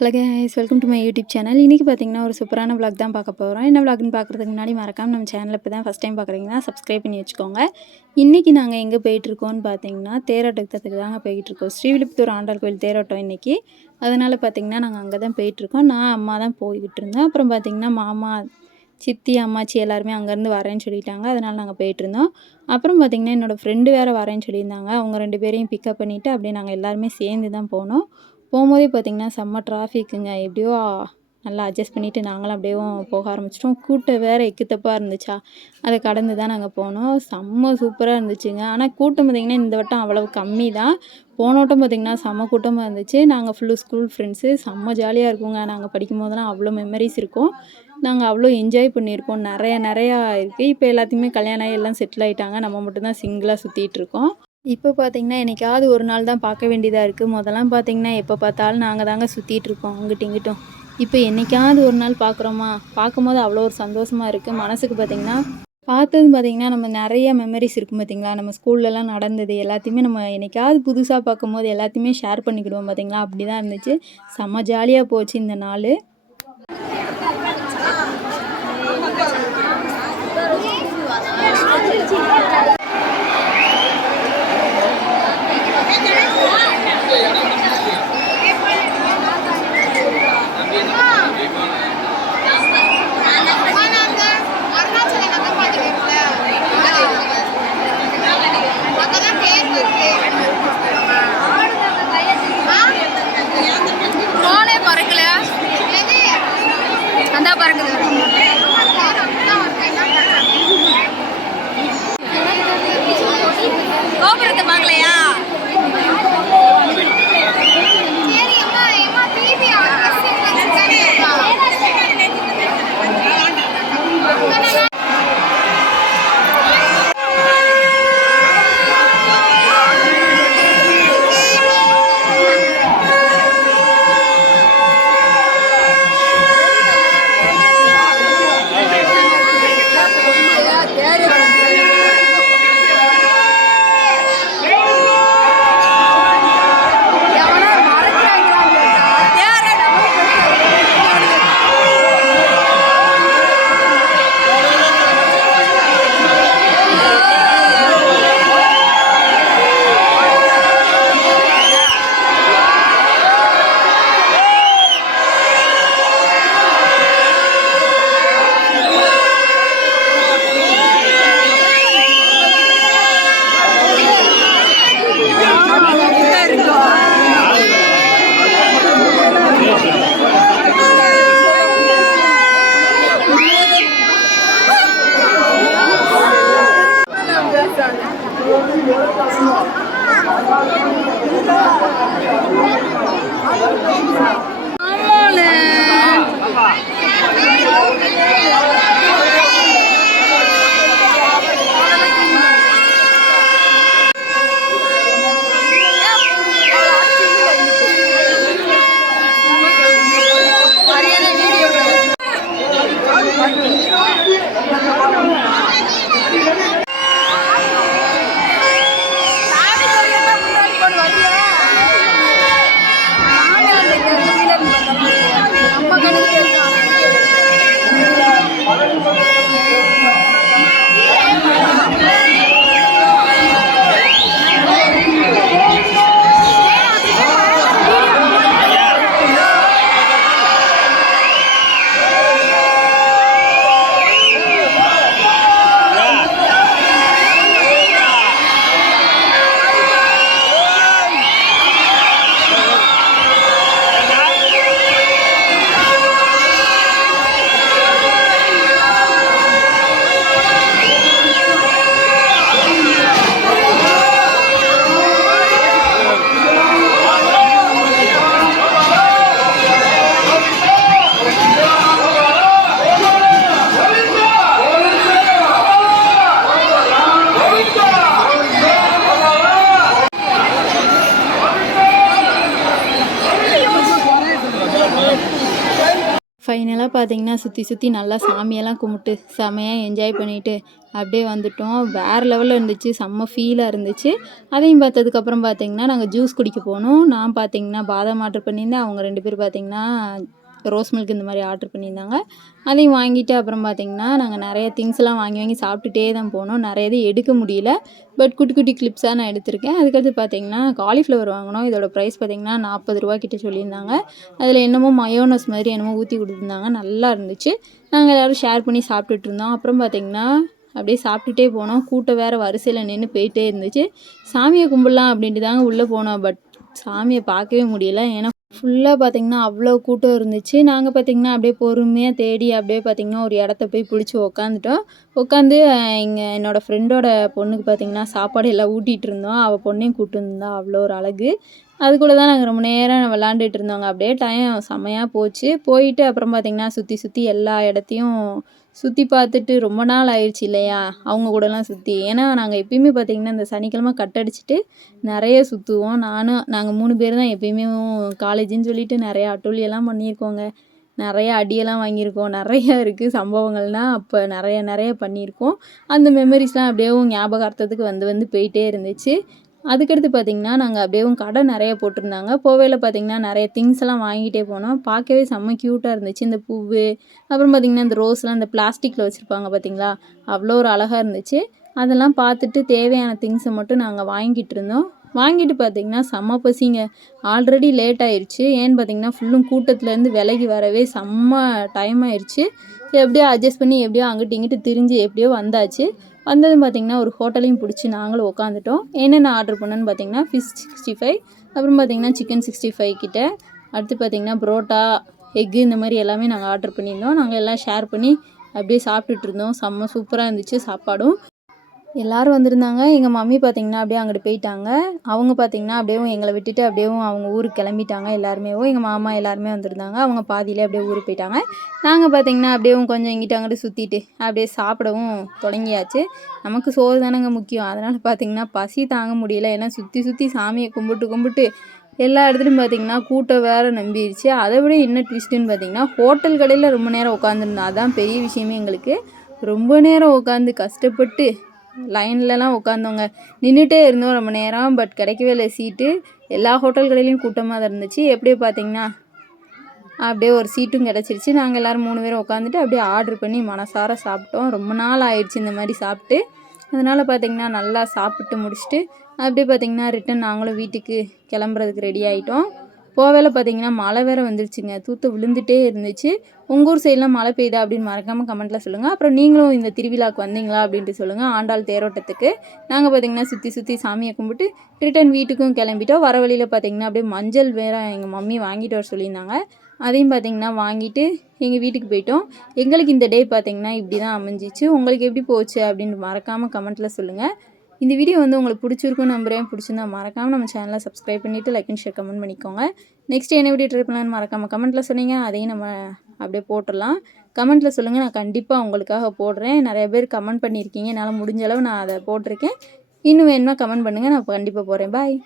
Hello guys, welcome to my YouTube channel. இன்றைக்கி பார்த்தீங்கன்னா ஒரு சூப்பரான vlog தான் பார்க்க போகிறோம். என்ன vlogன்னு பார்க்குறதுக்கு முன்னாடி மறக்காமல் நம்ம சேனலில் இப்போ தான் ஃபஸ்ட் டைம் பார்க்குறீங்கன்னா சப்ஸ்கிரைப் பண்ணி வச்சுக்கோங்க. இன்றைக்கி நாங்கள் எங்கே போயிட்டுருக்கோன்னு பார்த்தீங்கன்னா தேரோட்டத்துக்கு தாங்க போயிட்டுருக்கோம். ஸ்ரீவில்லிபுத்தூர் ஆண்டாள் கோயில் தேரோட்டம் இன்றைக்கி. அதனால் பார்த்தீங்கன்னா நாங்கள் அங்கே தான் போயிட்டுருக்கோம். நான் அம்மா தான் போய்கிட்டு இருந்தோம். அப்புறம் பார்த்தீங்கன்னா மாமா, சித்தி, அம்மாச்சி எல்லாருமே அங்கேருந்து வரேன்னு சொல்லிட்டாங்க. அதனால் நாங்கள் போயிட்டுருந்தோம். அப்புறம் பார்த்திங்கன்னா என்னோடய ஃப்ரெண்டு வேறு வரேன்னு சொல்லியிருந்தாங்க. அவங்க 2 பேரையும் பிக்கப் பண்ணிவிட்டு அப்படியே நாங்கள் எல்லாருமே சேர்ந்து தான் போனோம். போகும்போதே பார்த்திங்கன்னா செம்ம டிராஃபிக்குங்க. எப்படியோ நல்லா அட்ஜஸ்ட் பண்ணிவிட்டு நாங்களும் அப்படியே போக ஆரம்பிச்சிட்டோம். கூட்டம் வேறு எக்குத்தப்பாக இருந்துச்சா, அதை கடந்து தான் நாங்கள் போனோம். செம்ம சூப்பராக இருந்துச்சுங்க. ஆனால் கூட்டம் பார்த்திங்கன்னா இந்த வட்டம் அவ்வளவு கம்மி தான். போன வட்டம் பார்த்திங்கன்னா செம்ம கூட்டமாக இருந்துச்சு. நாங்கள் ஃபுல்லு ஸ்கூல் ஃப்ரெண்ட்ஸு, செம்ம ஜாலியாக இருக்குங்க. நாங்கள் படிக்கும் போதெல்லாம் அவ்வளோ மெமரிஸ் இருக்கும். நாங்கள் அவ்வளோ என்ஜாய் பண்ணியிருக்கோம். நிறையா இருக்குது. இப்போ எல்லாத்தையுமே கல்யாணம் ஆகி எல்லாம் செட்டில் ஆகிட்டாங்க. நம்ம மட்டும்தான் சிங்கிளாக சுற்றிட்டுருக்கோம். இப்போ பார்த்திங்கன்னா என்னைக்காவது ஒரு நாள் தான் பார்க்க வேண்டியதாக இருக்குது. முதல்லாம் பார்த்திங்கன்னா எப்போ பார்த்தாலும் நாங்கள் தாங்க சுற்றிட்டுருக்கோம் அங்கிட்டும் இங்கிட்டும். இப்போ என்றைக்காவது ஒரு நாள் பார்க்குறோமா, பார்க்கும்போது அவ்வளோ ஒரு சந்தோஷமாக இருக்குது மனசுக்கு. பார்த்திங்கன்னா பார்த்தது பார்த்திங்கன்னா நம்ம நிறைய மெமரிஸ் இருக்கும் பார்த்திங்களா. நம்ம ஸ்கூல்லலாம் நடந்தது எல்லாத்தையுமே நம்ம என்றைக்காவது புதுசாக பார்க்கும்போது எல்லாத்தையுமே ஷேர் பண்ணிக்கிடுவோம் பார்த்திங்களா. அப்படி தான் இருந்துச்சு. செம்ம ஜாலியாக போச்சு இந்த நாள். கோபுரத்தை பார்க்கலையா? ஃபைனலாக பார்த்தீங்கன்னா சுற்றி நல்லா சாமியெல்லாம் கும்பிட்டு செமையாக என்ஜாய் பண்ணிவிட்டு அப்படியே வந்துட்டோம். வேறு லெவலில் இருந்துச்சு, செம்ம ஃபீலாக இருந்துச்சு. அதையும் பார்த்ததுக்கப்புறம் பார்த்தீங்கன்னா நாங்கள் ஜூஸ் குடிக்க போனோம். நான் பார்த்தீங்கன்னா பாதாம் ஆர்டர் பண்ணியிருந்தேன். அவங்க 2 பேர் பார்த்தீங்கன்னா ரோஸ் மில்க் இந்த மாதிரி ஆர்டர் பண்ணியிருந்தாங்க. அதையும் வாங்கிட்டு அப்புறம் பார்த்தீங்கன்னா நாங்கள் நிறைய திங்ஸ்லாம் வாங்கி சாப்பிட்டுட்டே தான் போனோம். நிறைய இது எடுக்க முடியல. பட் குட்டி குட்டி கிளிப்ஸாக நான் எடுத்திருக்கேன். அதுக்கடுத்து பார்த்தீங்கன்னா காலிஃப்ளவர் வாங்கினோம். இதோட ப்ரைஸ் பார்த்தீங்கன்னா ரூ. 40 கிட்ட சொல்லியிருந்தாங்க. அதில் என்னமோ மயோனஸ் மாதிரி என்னமோ ஊற்றி கொடுத்துருந்தாங்க. நல்லா இருந்துச்சு. நாங்கள் எல்லோரும் ஷேர் பண்ணி சாப்பிட்டுட்டு இருந்தோம். அப்புறம் பார்த்தீங்கன்னா அப்படியே சாப்பிட்டுட்டே போனோம். கூட்டம் வேறு வரிசையில் நின்று போயிட்டே இருந்துச்சு. சாமியை கும்பிடலாம் அப்படின்ட்டு தாங்க உள்ளே போனோம். பட் சாமியை பார்க்கவே முடியல. ஏன்னா ஃபுல்லாக பார்த்திங்கன்னா அவ்வளோ கூட்டம் இருந்துச்சு. நாங்கள் பார்த்திங்கன்னா அப்படியே பொறுமையாக தேடி அப்படியே பார்த்திங்கன்னா ஒரு இடத்த போய் பிடிச்சி உக்காந்துட்டோம். உட்காந்து இங்கே என்னோடய ஃப்ரெண்டோட பொண்ணுக்கு பார்த்திங்கன்னா சாப்பாடு எல்லாம் ஊட்டிகிட்டு இருந்தோம். அவள் பொண்ணையும் கூப்பிட்டு இருந்தா. அவ்வளோ ஒரு அழகு. அதுக்குள்ளே தான் நாங்கள் ரொம்ப நேரம் விளாண்டுட்டு இருந்தோங்க. அப்படியே டைம் செம்மையாக போச்சு. போயிட்டு அப்புறம் பார்த்திங்கன்னா சுற்றி எல்லா இடத்தையும் சுற்றி பார்த்துட்டு ரொம்ப நாள் ஆயிடுச்சு இல்லையா அவங்க கூடலாம் சுற்றி. ஏன்னா நாங்கள் எப்பயுமே பார்த்திங்கன்னா இந்த சனிக்கிழமை கட்டடிச்சிட்டு நிறைய சுற்றுவோம். நாங்கள் 3 பேர் தான் எப்பயுமே காலேஜுன்னு சொல்லிட்டு நிறைய அட்டூழியெல்லாம் பண்ணியிருக்கோங்க. நிறைய அடியெல்லாம் வாங்கியிருக்கோம். நிறைய இருக்குது சம்பவங்கள்லாம். அப்போ நிறைய பண்ணியிருக்கோம். அந்த மெமரிஸ்லாம் அப்படியே ஞாபகார்த்தத்துக்கு வந்து போயிட்டே இருந்துச்சு. அதுக்கடுத்து பார்த்திங்கன்னா நாங்கள் அப்படியே கடை நிறைய போட்டிருந்தாங்க. போவேல பார்த்திங்கன்னா நிறைய திங்ஸ் எல்லாம் வாங்கிட்டே போனோம். பார்க்கவே செம்ம க்யூட்டாக இருந்துச்சு. இந்த பூவு அப்புறம் பார்த்திங்கன்னா இந்த ரோஸ்லாம் இந்த பிளாஸ்டிக்கில் வச்சுருப்பாங்க பார்த்திங்களா, அவ்வளோ ஒரு அழகாக இருந்துச்சு. அதெல்லாம் பார்த்துட்டு தேவையான திங்ஸை மட்டும் நாங்கள் வாங்கிட்டு இருந்தோம். வாங்கிட்டு பார்த்திங்கன்னா செம்ம பசிங்க. ஆல்ரெடி லேட் ஆயிடுச்சு. ஏன்னு பார்த்திங்கன்னா ஃபுல்லும் கூட்டத்துலேருந்து விலகி வரவே செம்ம டைம் ஆயிடுச்சு. எப்படியோ அட்ஜஸ்ட் பண்ணி எப்படியோ அங்கிட்டு இங்கிட்டு திரிஞ்சு எப்படியோ வந்தாச்சு. வந்ததும் பார்த்திங்கன்னா ஒரு ஹோட்டலையும் பிடிச்சி நாங்களும் உட்காந்துட்டோம். என்னென்ன ஆர்டர் பண்ணோன்னு பார்த்திங்கன்னா ஃபிஷ் 65, அப்புறம் பார்த்திங்கன்னா சிக்கன் 65 கிட்ட, அடுத்து பார்த்திங்கன்னா புரோட்டா, எக்கு இந்த மாதிரி எல்லாமே நாங்கள் ஆர்டர் பண்ணியிருந்தோம். நாங்கள் எல்லாம் ஷேர் பண்ணி அப்படியே சாப்பிட்டுட்டு இருந்தோம். செம்ம சூப்பராக இருந்துச்சு சாப்பாடும். எல்லோரும் வந்திருந்தாங்க. எங்கள் மம்மி பார்த்திங்கன்னா அப்படியே அங்கிட்டு போயிட்டாங்க. அவங்க பார்த்திங்கன்னா அப்படியே எங்களை விட்டுட்டு அப்படியே அவங்க ஊருக்கு கிளம்பிட்டாங்க. எல்லாருமே எங்கள் மாமா எல்லாருமே வந்திருந்தாங்க. அவங்க பாதியிலே அப்படியே ஊருக்கு போயிட்டாங்க. நாங்கள் பார்த்திங்கன்னா அப்படியே கொஞ்சம் இங்கிட்ட அங்கிட்டு சுற்றிட்டு அப்படியே சாப்பிடவும் தொடங்கியாச்சு. நமக்கு சோறு தானேங்க முக்கியம். அதனால் பார்த்திங்கன்னா பசி தாங்க முடியல. ஏன்னா சுற்றி சாமியை கும்பிட்டு எல்லா இடத்துலையும் பார்த்திங்கன்னா கூட்டம் வேறு நம்பிடுச்சு. அதை விட என்ன ட்விஸ்ட்டுன்னு பார்த்திங்கன்னா ஹோட்டல் கடையில் ரொம்ப நேரம் உட்காந்துருந்தோம். அதுதான் பெரிய விஷயமே எங்களுக்கு. ரொம்ப நேரம் உட்காந்து கஷ்டப்பட்டு லைன்லலாம் உட்காந்தோங்க. நின்றுட்டே இருந்தோம் ரொம்ப நேரம். பட் கிடைக்கவே இல்லை சீட்டு. எல்லா ஹோட்டல் கடையிலையும் கூட்டமாக தான் இருந்துச்சு. எப்படியே பார்த்திங்கன்னா அப்படியே ஒரு சீட்டும் கிடச்சிருச்சு. நாங்கள் எல்லோரும் 3 பேரும் உட்காந்துட்டு அப்படியே ஆர்டர் பண்ணி மனசார சாப்பிட்டோம். ரொம்ப நாள் ஆயிடுச்சு இந்த மாதிரி சாப்பிட்டு. அதனால் பார்த்திங்கன்னா நல்லா சாப்பிட்டு முடிச்சுட்டு அப்படியே பார்த்திங்கன்னா ரிட்டன் நாங்களும் வீட்டுக்கு கிளம்புறதுக்கு ரெடி ஆகிட்டோம். போவேல பார்த்திங்கன்னா மழை வேறு வந்துருச்சுங்க. தூத்து விழுந்துகிட்டே இருந்துச்சு. உங்கள் ஊர் சைட்லாம் மழை பெய்யுதா அப்படின்னு மறக்காமல் கமெண்ட்டில் சொல்லுங்கள். அப்புறம் நீங்களும் இந்த திருவிழாவுக்கு வந்தீங்களா அப்படின்ட்டு சொல்லுங்கள். ஆண்டாள் தேரோட்டத்துக்கு நாங்கள் பார்த்திங்கன்னா சுற்றி சாமியை கும்பிட்டு ரிட்டன் வீட்டுக்கும் கிளம்பிட்டோம். வர வழியில் பார்த்திங்கன்னா அப்படியே மஞ்சள் வேறு எங்கள் மம்மி வாங்கிட்டு வர சொல்லியிருந்தாங்க. அதையும் பார்த்திங்கன்னா வாங்கிட்டு எங்கள் வீட்டுக்கு போயிட்டோம். எங்களுக்கு இந்த டே பார்த்திங்கன்னா இப்படி தான் அமைஞ்சிச்சு. உங்களுக்கு எப்படி போச்சு அப்படின்னு மறக்காமல் கமெண்ட்டில் சொல்லுங்கள். இந்த வீடியோ உங்களுக்கு பிடிச்சிருக்குன்னு நம்புகிறேன். பிடிச்சிருந்தா மறக்காமல் நம்ம சேனலை சப்ஸ்கிரைப் பண்ணிவிட்டு லைக் அண்ட் ஷேர் கமெண்ட் பண்ணிக்கோங்க. நெக்ஸ்ட் என்ன வீடியோ ட்ரை பண்ணலான்னு மறக்காமல் கமெண்ட்டில் சொன்னீங்க. அதையும் நம்ம அப்படியே போட்டுடலாம். கமெண்ட்டில் சொல்லுங்கள். நான் கண்டிப்பாக உங்களுக்காக போடுறேன். நிறைய பேர் கமெண்ட் பண்ணியிருக்கீங்க. என்னால் முடிஞ்ச அளவு நான் அதை போட்டிருக்கேன். இன்னும் வேணுமா கமெண்ட் பண்ணுங்கள். நான் கண்டிப்பாக போடுறேன். பாய்.